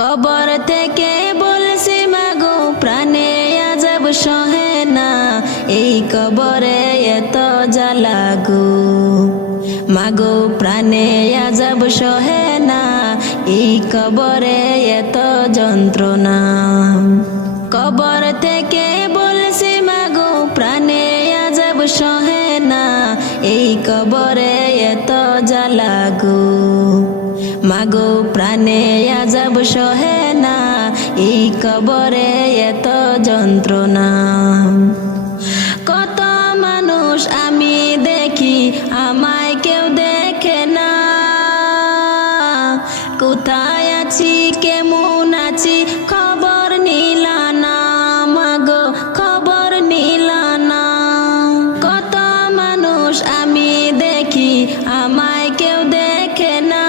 কবর থেকে বলছি মাগো প্রাণে আযাব সহে না, এই কবরে এত জ্বালা গো। মাগো প্রাণে আযাব সহে না, এই কবরে এত যন্ত্রণা। কবর থেকে বলছি মাগো প্রাণে আযাব সহে না, এই কবরে এত জ্বালা গো। মাগো প্রাণে আযাব সহে না, এই কবরে এত যন্ত্রণা। কত মানুষ আমি দেখি আমায় কেউ দেখে না, কোথায় আছি কেমন আছি খবর নিলা না, মাগো খবর নিলা না। কত মানুষ আমি দেখি আমায় কেউ দেখে না,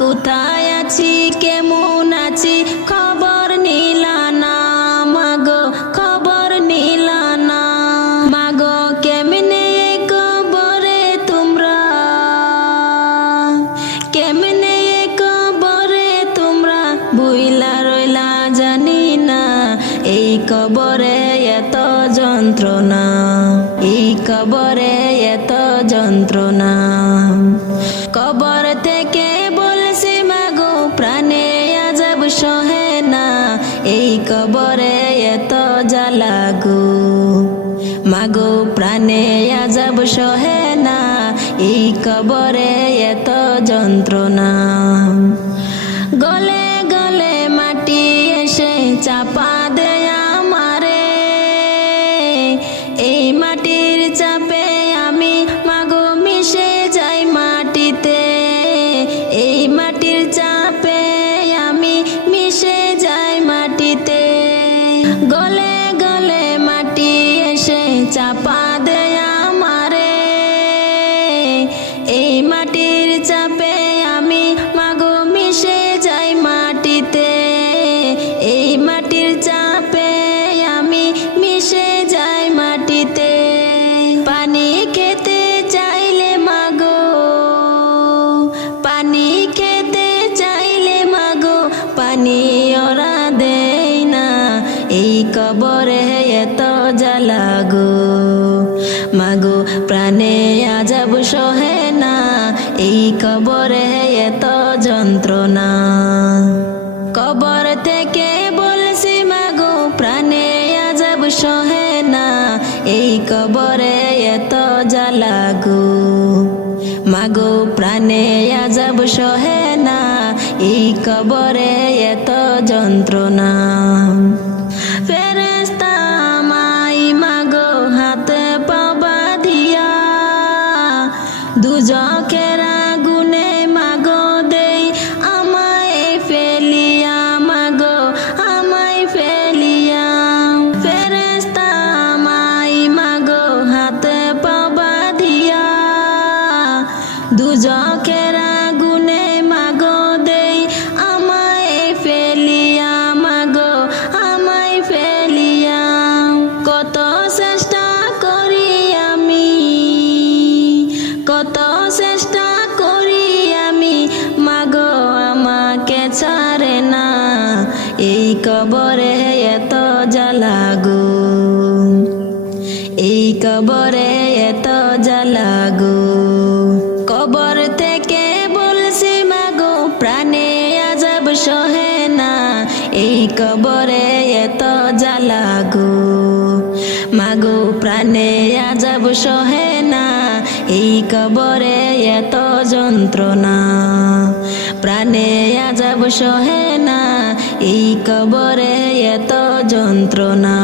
কোথায় আছি কেমন আছি খবর নিলা না, মাগো খবর নিলা না। মাগো কেমনে কবরে তোমরা, কেমনে কবরে তোমরা বুইলা রইলা জানি না, এই কবরে এত যন্ত্রণা, এই কবরে এত যন্ত্রণা। কবর থেকে বলছি মাগো প্রাণে আযাব সহে না, এই কবরে এত জ্বালা গো। মাগো প্রাণে আযাব সহে না, এই কবরে এত যন্ত্রণা। গলে গলে মাটি এসে চাপা দেয় আমারে, এই মাটির চাপে আমি মাগো মিশে যাই মাটিতে, এই মাটির চাপে আমি মিশে যাই মাটিতে। গলে গলে মাটি এসে চাপা দেয় আমারে, এই মাটির চাপে আমি মাগো মিশে যাই মাটিতে, এই মাটির চাপে আমি মিশে যাই মাটিতে। পানি খেতে চাইলে মাগো, পানি খেতে চাইলে মাগো পানি ওরা দেয় না, এই কবরে এত জ্বালা গো। মাগো প্রাণে আযাব সহে না, এই কবরে এত যন্ত্রণা। কবর থেকে বলছি মাগো প্রাণে আযাব সহে না, এই কবরে এত জ্বালা গো। মাগো প্রাণে আযাব সহে না, এই কবরে এত যন্ত্রণা। ফেরেশতা মাই মাগো হাতে পা বাঁধিয়া, দুজকের আগুনে মাগো দেই আমায় ফেলিয়া, মাগো আমায় ফেলিয়া। ফেরেশতা মাই মাগো হাতে পা বাঁধিয়া, দুজকের আগুনে মাগো দেই আমায় ফেলিয়া, মাগো আমায় ফেলিয়া। কত চেষ্টা করি আমি, কত চেষ্টা করি আমি মাগো আমাকে ছাড়ে না, এই কবরে এত জ্বালা গো, এই কবরে এত জ্বালা গো। কবর থেকে বলছি মাগো প্রাণে আযাব সহে না, এই কবরে এত জ্বালা গো। মাগো প্রাণে আযাব সহে না, এই কবরে এত যন্ত্রণা। প্রাণে আযাব সহে না, এই কবরে এত যন্ত্রণা।